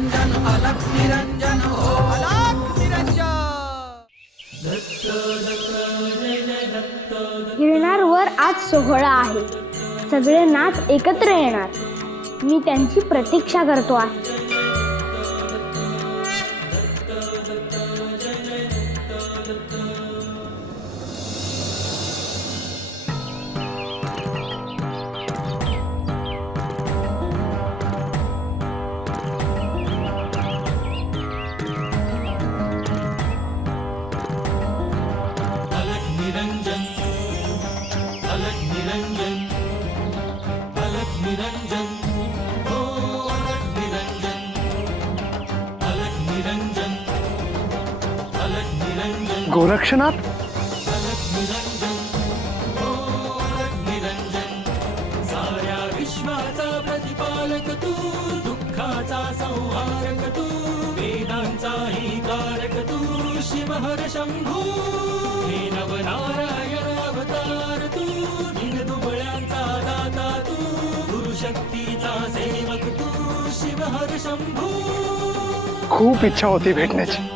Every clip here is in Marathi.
निरंजन अलग निरंजन हो अलग निरंजन। गिरनारवर आज सोहळा आहे, सगळे नाथ एकत्र येणार, मी त्यांची प्रतीक्षा करतो आहे। गोरक्षनाथ, साऱ्या विश्वाचा प्रतिपालक तू, दुःखाचा संहारक तू, वेदांचाही कारक तू, शिवहर शंभू, हे नवनारायण अवतार तू, दीनदुबळ्यांचा दाता तू, गुरुशक्तीचा सेवक तू, शिवहर शंभू। खूप इच्छा होती भेटण्याची,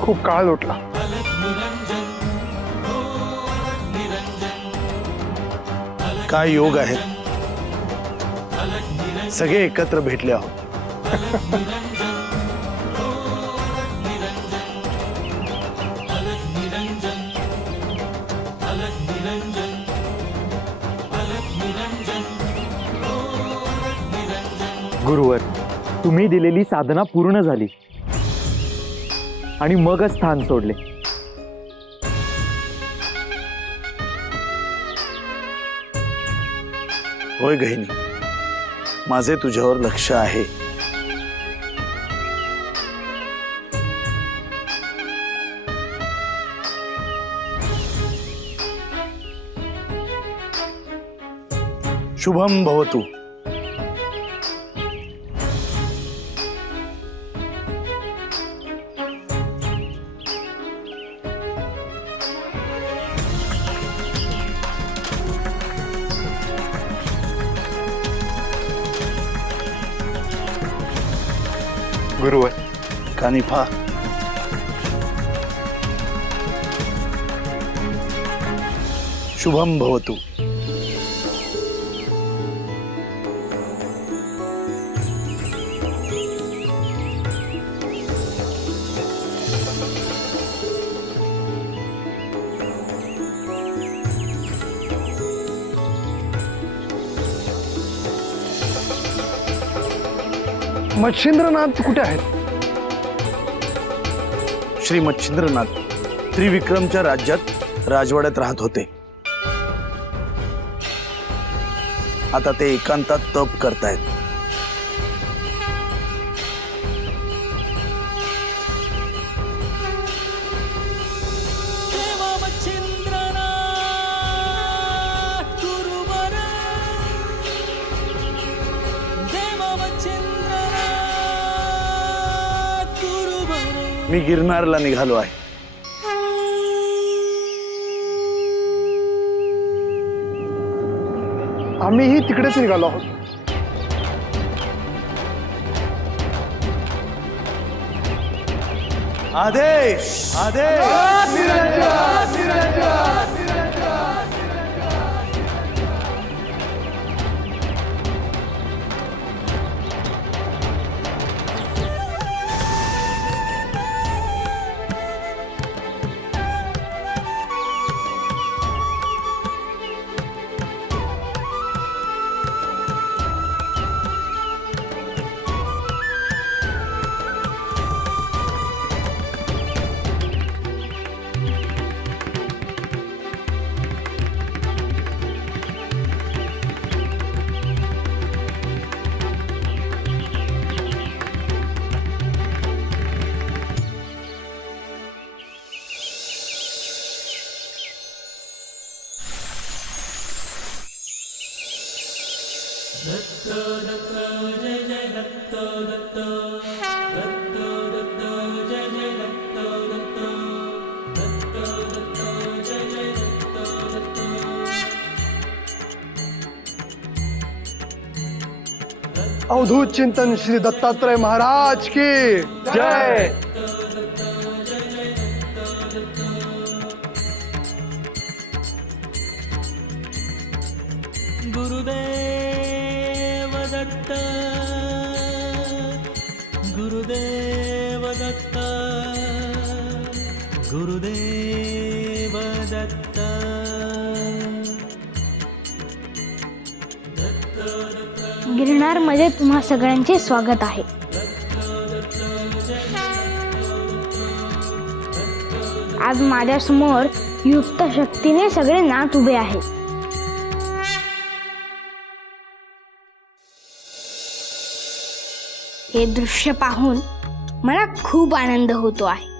खूप काळ लोटला। काय योग आहे, सगळे एकत्र भेटले आहोत। गुरुवर, तुम्ही दिलेली साधना पूर्ण झाली आणि मगच स्थान सोडले। होय गहिनी, माझे तुझ्यावर लक्ष आहे। शुभम भवतु। गुरुवर, कानिफा, शुभम भवतु। मच्छिंद्रनाथ कुठे आहेत? श्री मच्छिंद्रनाथ त्रिविक्रमच्या राज्यात राजवाड्यात राहत होते। आता ते एकांतात तप करतायत। देवा मच्छिंद्रनाथ गुरुवर, देवा मच्छिंद्रनाथ गुरुवर। मी गिरनारला निघालो आहे। आम्हीही तिकडेच निघालो आहोत। आदेश, आदेश। अवधूत चिंतन श्री दत्तात्रय महाराज की जय. गुरुदेव दत्त गुरुदेव दत्त गुरुदेव दत्त. गिरनारमध्ये तुम्हा सगळ्यांचे स्वागत आहे. आज माझ्यासमोर युक्त शक्तीने सगळे नाथ उभे आहेत. हे दृश्य पाहून मला खूप आनंद होतो आहे.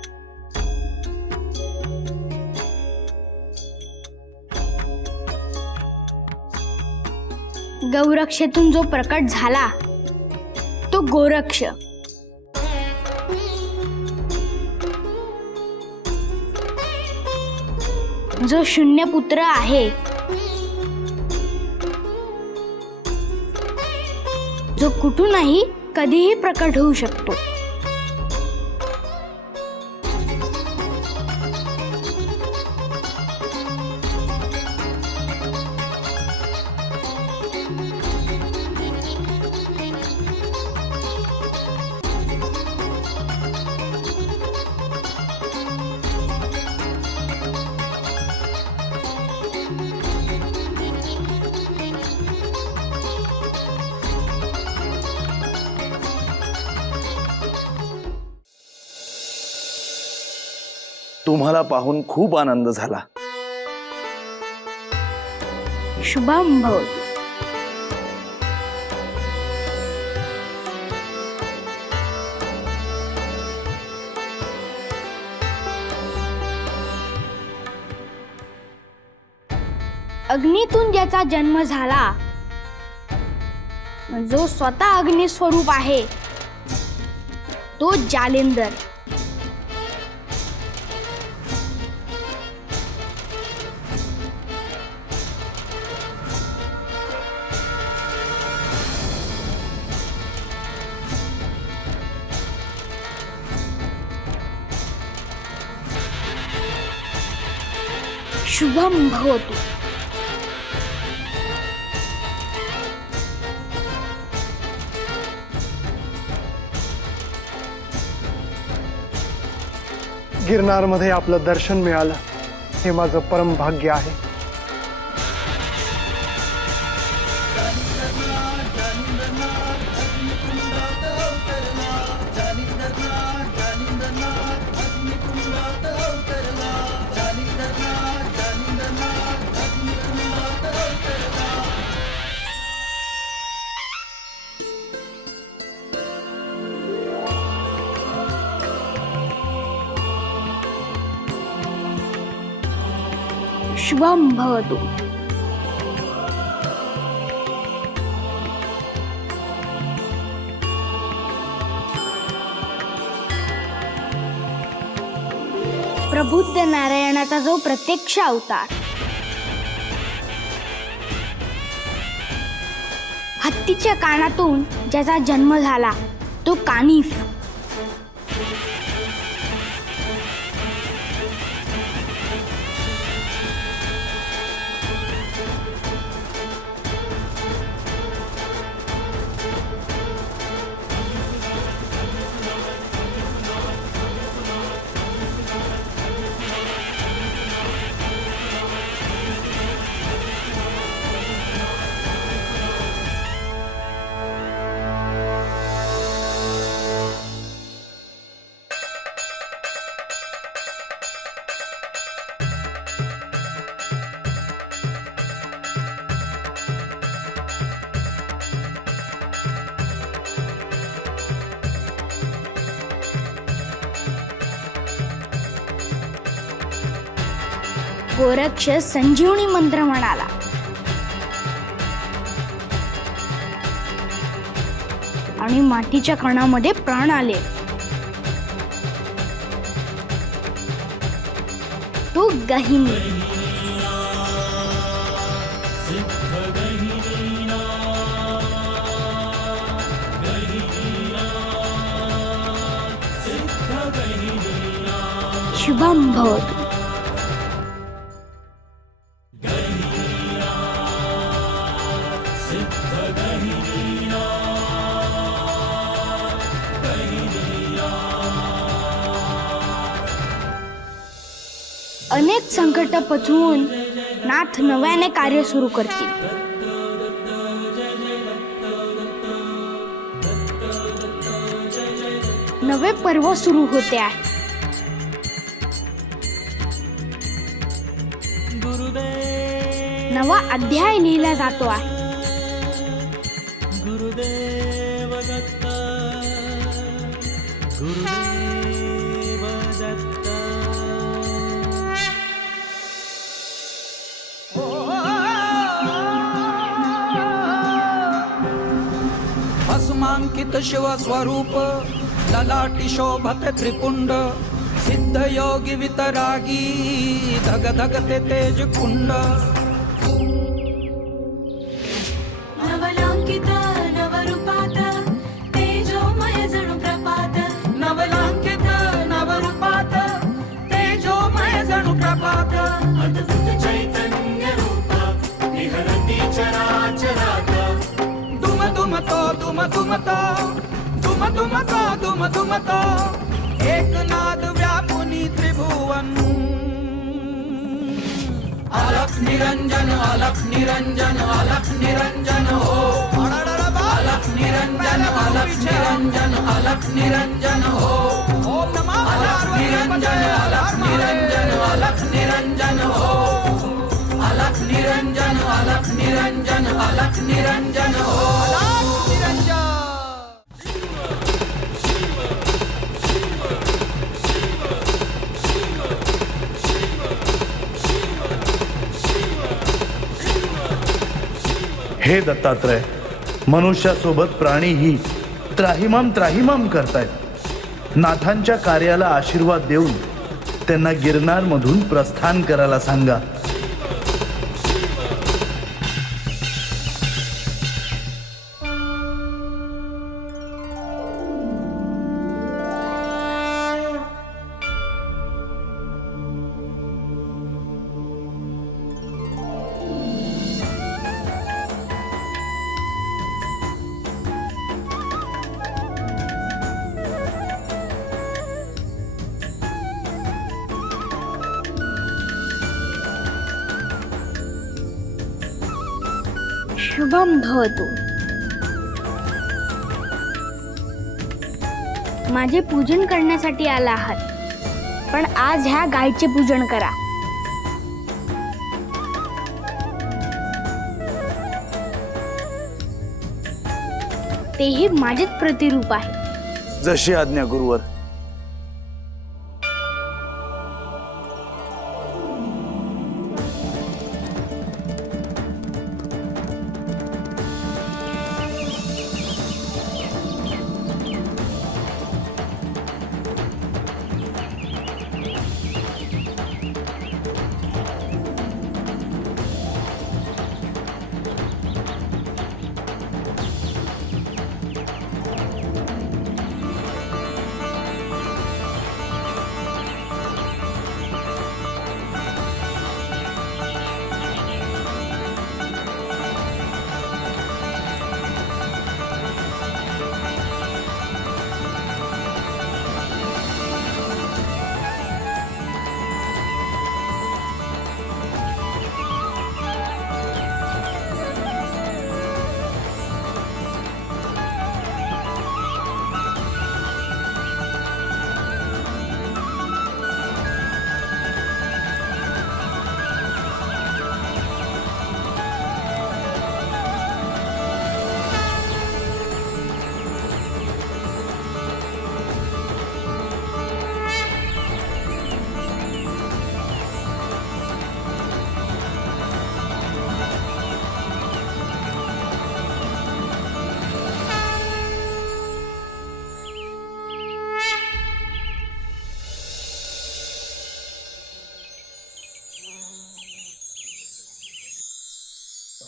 गौरक्षेतून जो प्रकट झाला तो गोरक्ष. जो शून्यपुत्र आहे, जो कुठूनही कधीही प्रकट होऊ शकतो. तुम्हाला पाहून खूप आनंद झाला. शुभम भवतु. अग्नीतून ज्याचा जन्म झाला, जो स्वतः अग्निस्वरूप आहे, तो जालिंदर. शुभम भवतु. गिरनारमध्ये आपलं दर्शन मिळालं हे माझं परम भाग्य आहे. शुभम भवतु. प्रबुद्ध नारायणाचा जो प्रत्यक्ष अवतार, हत्तीच्या कानातून ज्याचा जन्म झाला तो कानिफ. गोरक्ष संजीवनी मंत्र म्हणाला. आणि मातीच्या कणामध्ये प्राण आले. तो गहिनी. शुभम भवतु. अनेक संकट पचवून नाथ नव्याने कार्य सुरू करतील. नवे पर्व सुरू होते आहे. नवा अध्याय लिहिला जातो आहे. गुरुदेव दत्त गुरुदेव दत्त. भस्मांकित शिव स्वरूप ललाटी शोभत त्रिपुंड सिद्ध योगी वितरागी धग धगते तेज कुंड. नवलांकित नवरूपात तेजोमय जणू प्रपात. नवलांकित नवरूपात तेजोमय जणू प्रभात. अद्भुत चैतन्य रूप विहरती चराचरात. दुम दुम तो दुम दुम तो दुम दुम तो दुम दुम तो एक नाद व्यापुनी त्रिभुवन. अलख निरंजन अलख निरंजन अलख निरंजन हो. अलख निरंजन अलख निरंजन अलख निरंजन हो. ओम नमः अलख निरंजन अलख निरंजन अलख निरंजन हो. अलख निरंजन अलख निरंजन अलख निरंजन हो. अलख निरंजन. हे दत्तात्रय, मनुष्यासोबत प्राणीही त्राहिमाम त्राहिमाम करतायत. नाथांच्या कार्याला आशीर्वाद देऊन त्यांना गिरनार मधून प्रस्थान करायला सांगा. शुभम भवतु. माझे पूजन करण्यासाठी आला आहात, पण आज ह्या गायीचे पूजन करा. तेही माझेच प्रतिरूप आहे. जशी आज्ञा गुरुवर.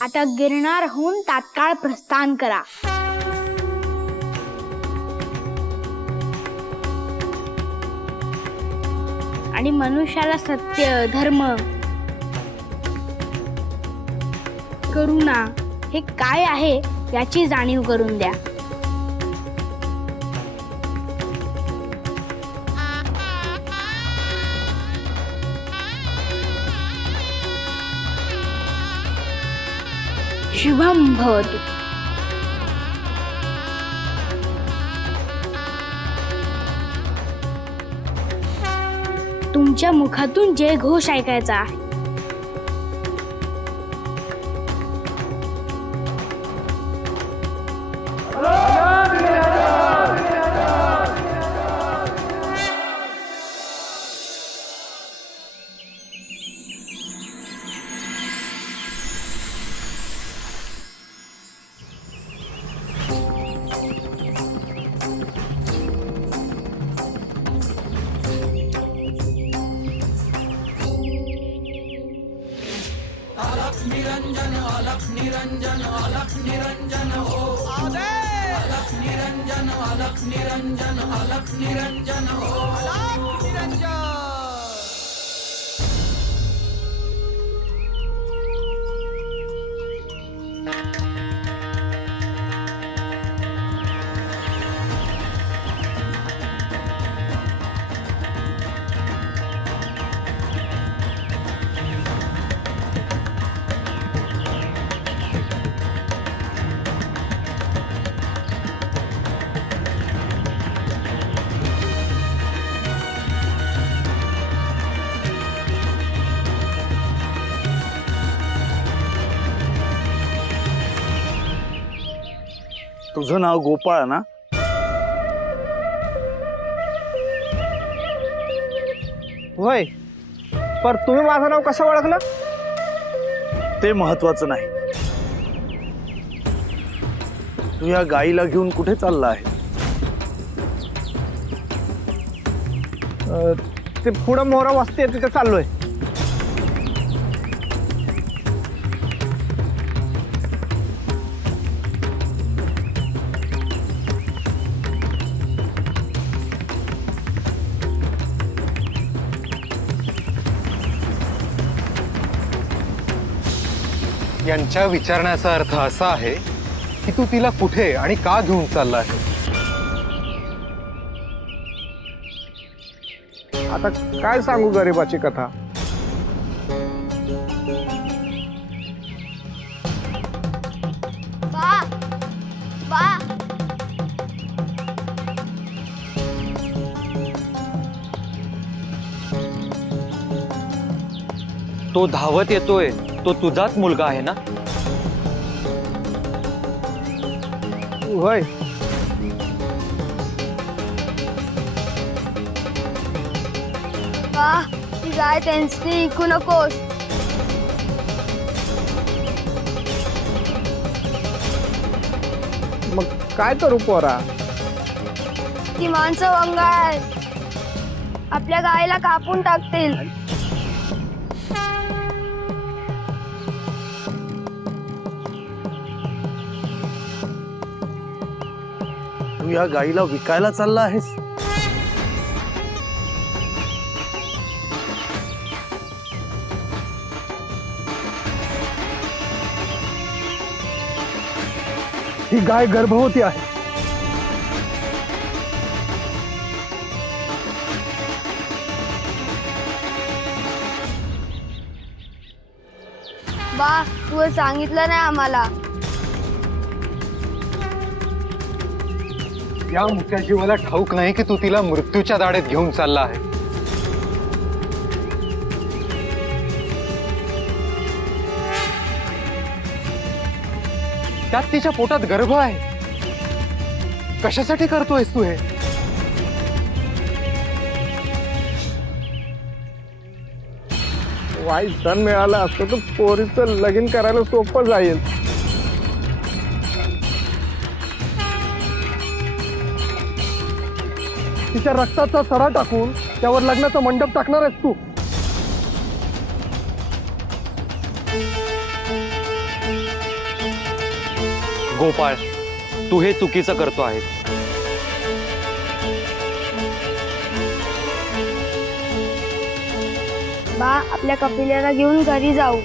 आता गिरनारहून तात्काळ प्रस्थान करा. आणि मनुष्याला सत्य, धर्म, करुणा हे काय आहे याची जाणीव करून द्या. शुभम भवतु. तुमच्या मुखातून जय घोष ऐकायचा आहे. निरंजन अलख निरंजन अलख निरंजन हो अलख निरंजन अलख निरंजन अलख निरंजन हो अलख निरंजन. तुझं नाव गोपाळ ना? होय, पर तुम्ही माझं नाव कसं ओळखलं? ते महत्वाचं नाही. तू या गाईला घेऊन कुठे चालला आहे? ते पुढं मोहरा वस्ती आहे तिथे चाललोय. यांच्या विचारण्याचा अर्थ असा आहे की तू तिला कुठे आणि का घेऊन चालला आहे. आता काय सांगू गरिबाची कथा. वा वा. तो धावत येतोय, तो तुझाच मुलगा आहे ना? होय, वा. ती गाय त्यांची ऐकू नकोस. मग काय करू पोरा? ती माणसं वंगाळ आपल्या गायला कापून टाकतील. तू या गाईला विकायला चालला आहेस? ही गाय गर्भवती आहे. बा, तू हे सांगितलं नाही आम्हाला. या मुक्या जीवाला ठाऊक नाही की तू तिला मृत्यूच्या दाढेत घेऊन चालला आहे. त्यात तिच्या पोटात गर्भ आहे. कशासाठी करतोयस तू हे? वाईट सण मिळाला असतं तर पोरीचं लगीन करायला सोपं जाईल. तिच्या रक्ताचा सडा टाकून त्यावर लग्नाचा मंडप टाकणार आहेस तू? गोपाळ, तू हे चुकीचं करतो आहेस. बा आपल्या कपिल्याला घेऊन घरी जाऊ.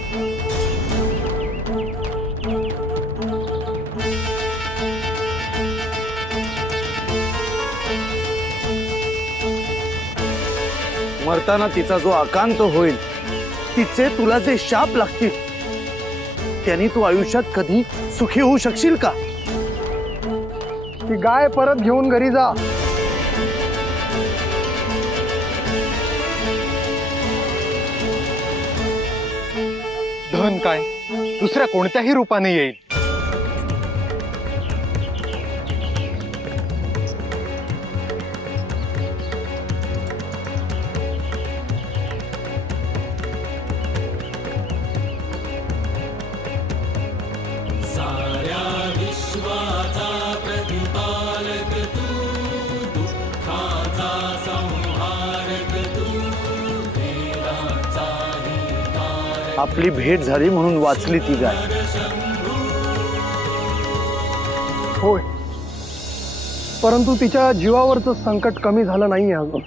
मरताना तिचा जो आकांत होईल, तिचे तुला जे शाप लागतील, त्यांनी तू आयुष्यात कधी सुखी होऊ शकशील का? ती गाय परत घेऊन घरी जा. धन काय दुसऱ्या कोणत्याही रूपाने येईल. साऱ्या विश्वाचा प्रतिपालक तू, दुःखाचा संहारक तू, वेदांचाही तारक आपली भेट झाली म्हणून वाचली ती गाय. होय, परंतु तिच्या जीवावरचं संकट कमी झालं नाहीये अजून.